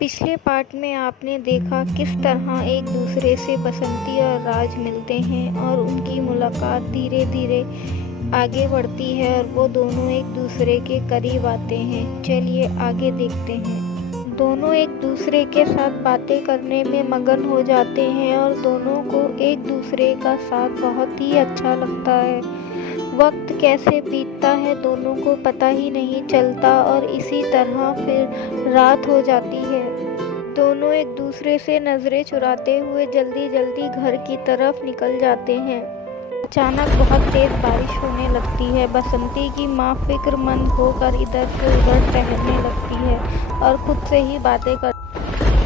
पिछले पार्ट में आपने देखा किस तरह एक दूसरे से बसंती और राज मिलते हैं और उनकी मुलाकात धीरे धीरे आगे बढ़ती है और वो दोनों एक दूसरे के करीब आते हैं। चलिए आगे देखते हैं। दोनों एक दूसरे के साथ बातें करने में मगन हो जाते हैं और दोनों को एक दूसरे का साथ बहुत ही अच्छा लगता है। वक्त कैसे बीतता है दोनों को पता ही नहीं चलता और इसी तरह फिर रात हो जाती है। दोनों एक दूसरे से नज़रें चुराते हुए जल्दी जल्दी घर की तरफ निकल जाते हैं। अचानक बहुत तेज़ बारिश होने लगती है। बसंती की माँ फिक्रमंद होकर इधर से उधर टहलने लगती है और खुद से ही बातें कर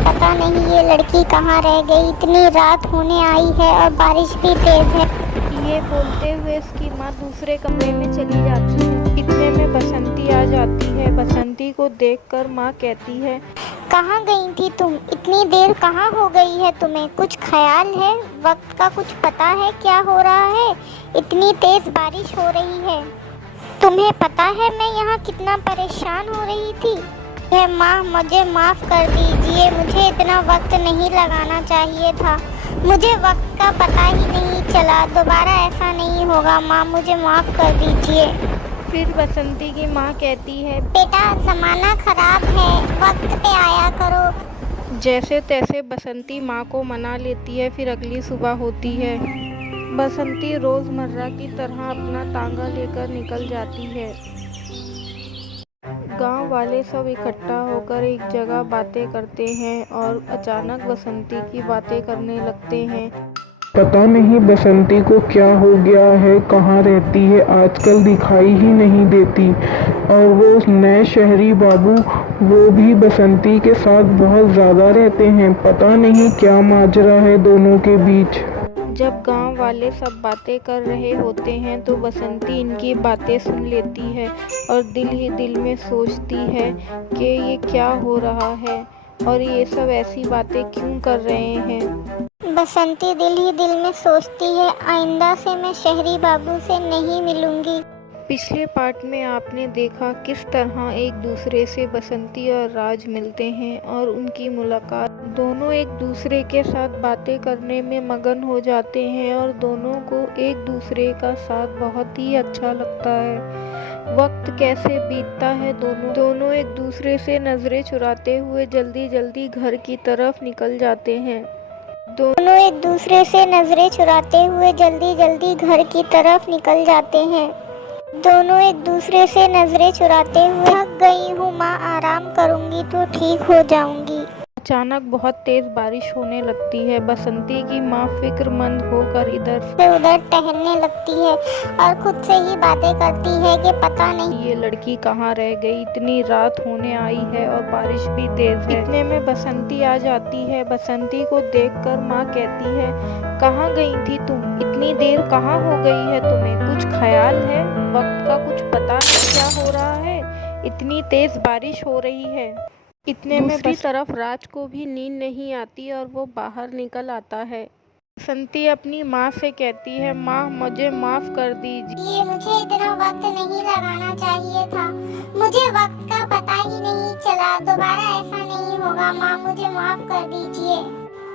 पता नहीं ये लड़की कहाँ रह गई, इतनी रात होने आई है और बारिश भी तेज है। ये बोलते हुए उसकी माँ दूसरे कमरे में चली जाती है। इतने में बसंती आ जाती है। बसंती को देखकर माँ कहती है, कहाँ गई थी तुम? इतनी देर कहाँ हो गई है तुम्हें? कुछ ख्याल है? वक्त का कुछ पता है क्या हो रहा है? इतनी तेज बारिश हो रही है। तुम्हें पता है मैं यहाँ कितना परेशान हो रही थी? माँ मुझे माफ़ कर दीजिए, मुझे इतना वक्त नहीं लगाना चाहिए था। मुझे वक्त का पता ही नहीं चला। दोबारा ऐसा नहीं होगा माँ, मुझे माफ़ कर दीजिए। फिर बसंती की माँ कहती है, बेटा ज़माना ख़राब है, वक्त पे आया करो। जैसे तैसे बसंती माँ को मना लेती है। फिर अगली सुबह होती है। बसंती रोज़मर्रा की तरह अपना तांगा लेकर निकल जाती है। गांव वाले सब इकट्ठा होकर एक जगह बातें करते हैं और अचानक बसंती की बातें करने लगते हैं। पता नहीं बसंती को क्या हो गया है, कहाँ रहती है, आजकल दिखाई ही नहीं देती। और वो नए शहरी बाबू, वो भी बसंती के साथ बहुत ज़्यादा रहते हैं। पता नहीं क्या माजरा है दोनों के बीच। जब गांव वाले सब बातें कर रहे होते हैं तो बसंती इनकी बातें सुन लेती है और दिल ही दिल में सोचती है कि ये क्या हो रहा है और ये सब ऐसी बातें क्यों कर रहे हैं। बसंती दिल ही दिल में सोचती है, आइंदा से मैं शहरी बाबू से नहीं मिलूंगी। पिछले पार्ट में आपने देखा किस तरह एक दूसरे से बसंती और राज मिलते हैं और उनकी मुलाकात दोनों एक दूसरे के साथ बातें करने में मगन हो जाते हैं और दोनों को एक दूसरे का साथ बहुत ही अच्छा लगता है। वक्त कैसे बीतता है दोनों एक दूसरे से नज़रें चुराते हुए जल्दी जल्दी घर की तरफ निकल जाते हैं। दोनों एक दूसरे से नजरें चुराते हुए जल्दी जल्दी घर की तरफ निकल जाते हैं। दोनों एक दूसरे से नजरें चुराते हुए, थक गई हूँ माँ, आराम करूँगी तो ठीक हो जाऊँगी। अचानक बहुत तेज बारिश होने लगती है। बसंती की माँ फिक्रमंद होकर इधर से उधर टहलने लगती है और खुद से ही बातें करती है कि पता नहीं ये लड़की कहाँ रह गई, इतनी रात होने आई है और बारिश भी तेज है। इतने में बसंती आ जाती है। बसंती को देखकर माँ कहती है, कहाँ गई थी तुम? इतनी देर कहाँ हो गई है तुम्हें? कुछ ख्याल है? वक्त का कुछ पता है क्या हो रहा है? इतनी तेज बारिश हो रही है। इतने में दूसरी तरफ राज को भी नींद नहीं आती और वो बाहर निकल आता है। बसंती अपनी माँ से कहती है, माँ मुझे माफ़ कर दीजिए। मुझे इतना वक्त नहीं लगाना चाहिए था। मुझे वक्त का पता ही नहीं चला। दोबारा ऐसा नहीं होगा माँ, मुझे माफ़ कर दीजिए।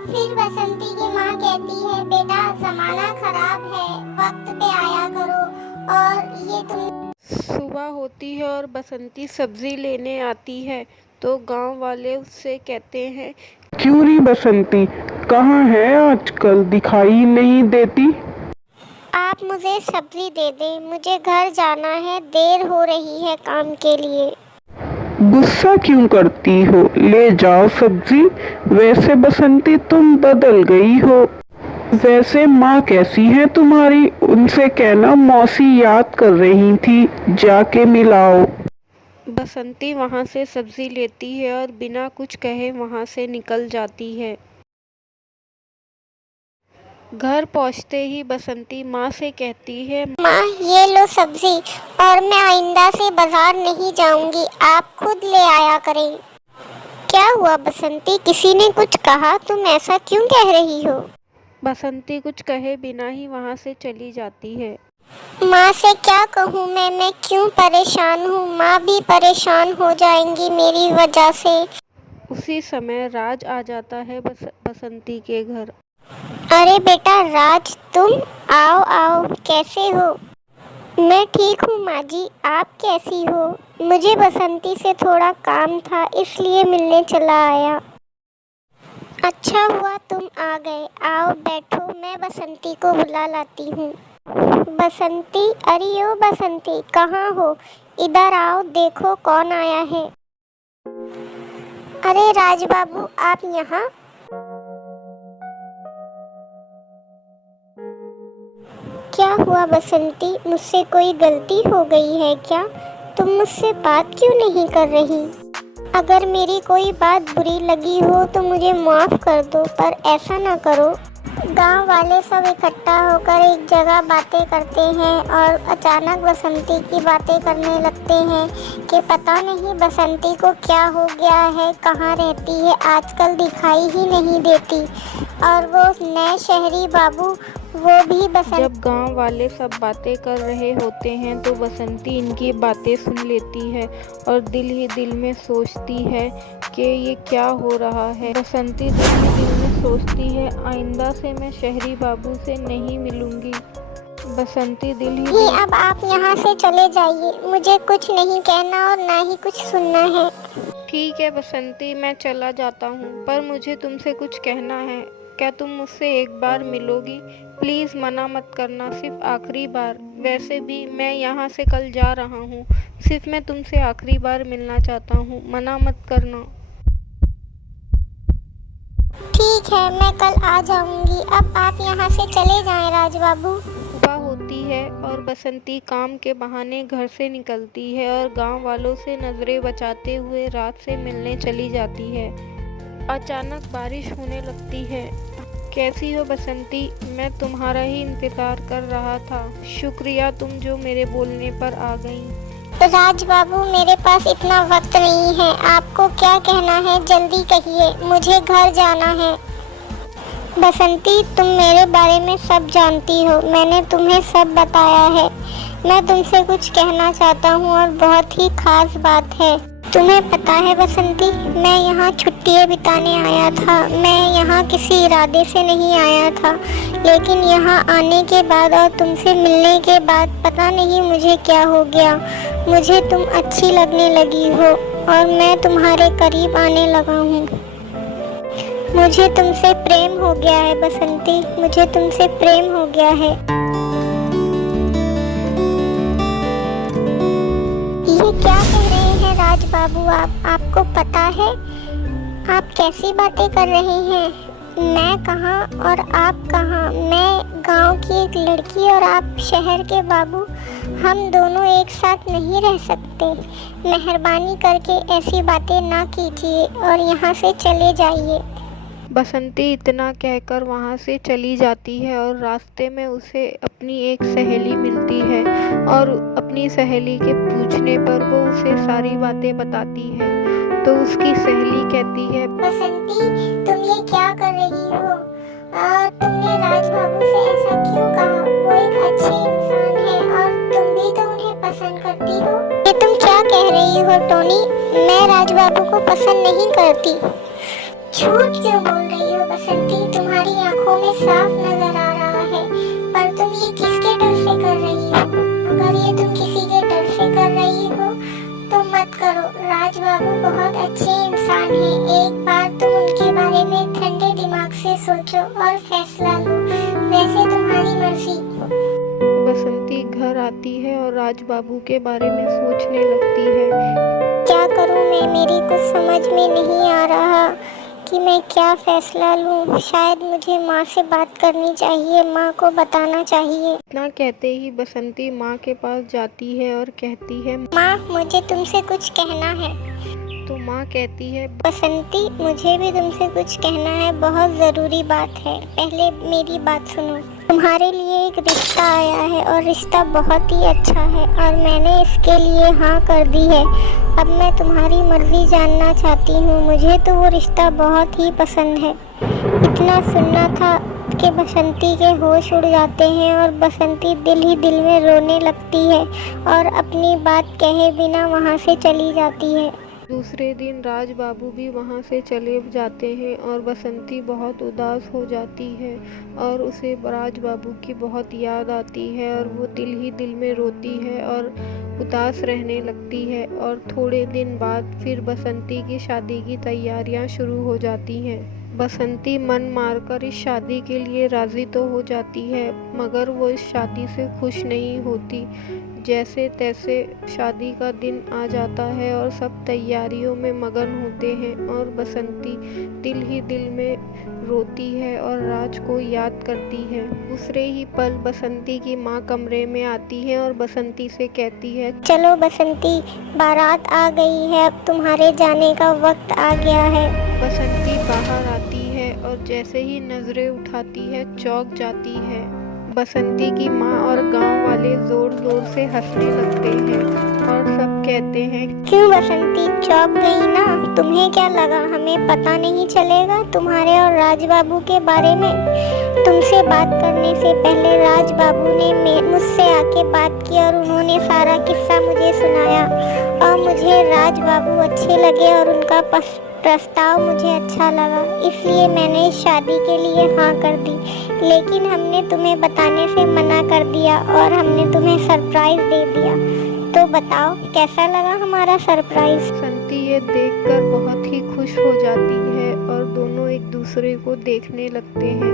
फिर बसंती की माँ कहती है, बेटा ज़माना ख़राब है, वक्त पे आया करो। और ये तुम सुबह होती है और बसंती सब्जी लेने आती है तो गांव वाले उससे कहते हैं, क्यों री बसंती, कहाँ है आजकल, दिखाई नहीं देती। आप मुझे सब्जी दे दें, मुझे घर जाना है, देर हो रही है काम के लिए। गुस्सा क्यों करती हो, ले जाओ सब्जी। वैसे बसंती तुम बदल गई हो। वैसे माँ कैसी है तुम्हारी? उनसे कहना मौसी याद कर रही थी, जाके मिलाओ। बसंती वहाँ से सब्जी लेती है और बिना कुछ कहे वहाँ से निकल जाती है। घर पहुँचते ही बसंती माँ से कहती है, माँ ये लो सब्जी, और मैं आइंदा से बाजार नहीं जाऊंगी, आप खुद ले आया करें। क्या हुआ बसंती, किसी ने कुछ कहा? तुम ऐसा क्यों कह रही हो? बसंती कुछ कहे बिना ही वहाँ से चली जाती है। माँ से क्या कहूँ मैं क्यों परेशान हूँ? माँ भी परेशान हो जाएंगी मेरी वजह से। उसी समय राज आ जाता है बसंती के घर। अरे बेटा राज, तुम आओ आओ, कैसे हो? मैं ठीक हूँ माँ जी, आप कैसी हो? मुझे बसंती से थोड़ा काम था, इसलिए मिलने चला आया। अच्छा हुआ तुम आ गए, आओ बैठो, मैं बसंती को बुला लाती हूँ। बसंती, अरे ओ बसंती, कहाँ हो? इधर आओ, देखो कौन आया है। अरे राज बाबू, आप यहाँ? क्या हुआ बसंती, मुझसे कोई गलती हो गई है क्या? तुम मुझसे बात क्यों नहीं कर रही? अगर मेरी कोई बात बुरी लगी हो तो मुझे माफ़ कर दो, पर ऐसा ना करो। गांव वाले सब इकट्ठा होकर एक जगह बातें करते हैं और अचानक बसंती की बातें करने लगते हैं कि पता नहीं बसंती को क्या हो गया है, कहाँ रहती है, आजकल दिखाई ही नहीं देती। और वो नए शहरी बाबू, वो भी जब गांव वाले सब बातें कर रहे होते हैं तो बसंती इनकी बातें सुन लेती है और दिल ही दिल में सोचती है कि ये क्या हो रहा है। बसंती दिल ही दिल में सोचती है, आइंदा से मैं शहरी बाबू से नहीं मिलूंगी। बसंती दिल ही दिल... अब आप यहाँ से चले जाइए, मुझे कुछ नहीं कहना और ना ही कुछ सुनना है। ठीक है बसंती, मैं चला जाता हूँ, पर मुझे तुमसे कुछ कहना है। क्या तुम मुझसे एक बार मिलोगी? प्लीज़ मना मत करना, सिर्फ आखिरी बार। वैसे भी मैं यहाँ से कल जा रहा हूँ, सिर्फ मैं तुमसे आखिरी बार मिलना चाहता हूँ, मना मत करना। ठीक है, मैं कल आ जाऊंगी। अब आप यहाँ से चले जाएं राज बाबू। सुबह होती है और बसंती काम के बहाने घर से निकलती है और गांव वालों से नज़रें बचाते हुए रात से मिलने चली जाती है। अचानक बारिश होने लगती है। कैसी हो बसंती? मैं तुम्हारा ही इंतज़ार कर रहा था। शुक्रिया तुम जो मेरे बोलने पर आ गई। राज बाबू, मेरे पास इतना वक्त नहीं है, आपको क्या कहना है जल्दी कहिए, मुझे घर जाना है। बसंती, तुम मेरे बारे में सब जानती हो, मैंने तुम्हें सब बताया है। मैं तुमसे कुछ कहना चाहता हूँ और बहुत ही खास बात है। तुम्हें पता है बसंती, मैं यहाँ छुट्टियाँ बिताने आया था। मैं यहाँ किसी इरादे से नहीं आया था, लेकिन यहाँ आने के बाद और तुमसे मिलने के बाद पता नहीं मुझे क्या हो गया। मुझे तुम अच्छी लगने लगी हो और मैं तुम्हारे करीब आने लगा हूँ। मुझे तुमसे प्रेम हो गया है बसंती, मुझे तुमसे प्रेम हो गया है। ये क्या कह रहे हैं राज बाबू आपको पता है? आप कैसी बातें कर रहे हैं? मैं कहाँ और आप कहाँ? मैं गांव की एक लड़की और आप शहर के बाबू, हम दोनों एक साथ नहीं रह सकते। मेहरबानी करके ऐसी बातें ना कीजिए और यहाँ से चले जाइए। बसंती इतना कहकर वहाँ से चली जाती है और रास्ते में उसे अपनी एक सहेली मिलती है और अपनी सहेली के पूछने पर वो उसे सारी बातें बताती है। तो उसकी सहेली कहती है, बसंती, तुम ये क्या कर रही हो? तुमने राज बाबू से ऐसा क्यों कहा? वो एक अच्छे इंसान है और तुम भी तो उन्हें पसंद करती हो। ये तुम क्या कह रही हो टोनी? मैं राज बाबू को पसंद नहीं करती। झूठ क्यों बोल रही हो बसंती? तुम्हारी आंखों में साफ नजर आ रहा है। पर तुम ये किसके डर से कर रही हो? अगर ये तुम किसी के डर से कर रही हो तो मत करो। राज बाबू बहुत अच्छे इंसान हैं। एक बार तुम उनके बारे में ठंडे दिमाग से सोचो और फैसला लो। वैसे तुम्हारी मर्जी। बसंती घर आती है और राज बाबू के बारे में सोचने लगती है। क्या करूं मैं? मेरी कुछ समझ में नहीं आ रहा कि मैं क्या फैसला लूं। शायद मुझे माँ से बात करनी चाहिए, माँ को बताना चाहिए। इतना कहते ही बसंती माँ के पास जाती है और कहती है, माँ, मुझे तुमसे कुछ कहना है। तो माँ कहती है, बसंती, मुझे भी तुमसे कुछ कहना है, बहुत ज़रूरी बात है। पहले मेरी बात सुनो। तुम्हारे लिए एक रिश्ता आया है और रिश्ता बहुत ही अच्छा है और मैंने इसके लिए हाँ कर दी है। अब मैं तुम्हारी मर्जी जानना चाहती हूँ। मुझे तो वो रिश्ता बहुत ही पसंद है। इतना सुनना था कि बसंती के होश उड़ जाते हैं और बसंती दिल ही दिल में रोने लगती है और अपनी बात कहे बिना वहाँ से चली जाती है। दूसरे दिन राज बाबू भी वहाँ से चले जाते हैं और बसंती बहुत उदास हो जाती है और उसे राज बाबू की बहुत याद आती है और वो दिल ही दिल में रोती है और उदास रहने लगती है। और थोड़े दिन बाद फिर बसंती की शादी की तैयारियां शुरू हो जाती हैं। बसंती मन मारकर इस शादी के लिए राज़ी तो हो जाती है, मगर वो इस शादी से खुश नहीं होती। जैसे तैसे शादी का दिन आ जाता है और सब तैयारियों में मगन होते हैं और बसंती दिल ही दिल में रोती है और राज को याद करती है। दूसरे ही पल बसंती की माँ कमरे में आती है और बसंती से कहती है, चलो बसंती, बारात आ गई है, अब तुम्हारे जाने का वक्त आ गया है। बसंती बाहर आती है और जैसे ही नजरें उठाती है चौंक जाती है। बसंती की माँ और गांव वाले जोर जोर से हंसने लगते हैं और सब कहते हैं, क्यों बसंती, चौंक गई ना? तुम्हें क्या लगा हमें पता नहीं चलेगा तुम्हारे और राज बाबू के बारे में? तुमसे बात करने से पहले राज बाबू ने मुझसे आके बात की और उन्होंने सारा किस्सा मुझे सुनाया और मुझे राज बाबू अच्छे लगे और उनका प्रस्ताव मुझे अच्छा लगा, इसलिए मैंने इस शादी के लिए हाँ कर दी। लेकिन हमने तुम्हें बताने से मना कर दिया और हमने तुम्हें सरप्राइज दे दिया। तो बताओ कैसा लगा हमारा सरप्राइज? बसंती ये देखकर बहुत ही खुश हो जाती है और दोनों एक दूसरे को देखने लगते हैं।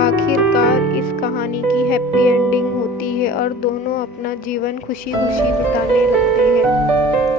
आखिरकार इस कहानी की हैप्पी एंडिंग होती है और दोनों अपना जीवन खुशी खुशी बिताने लगते हैं।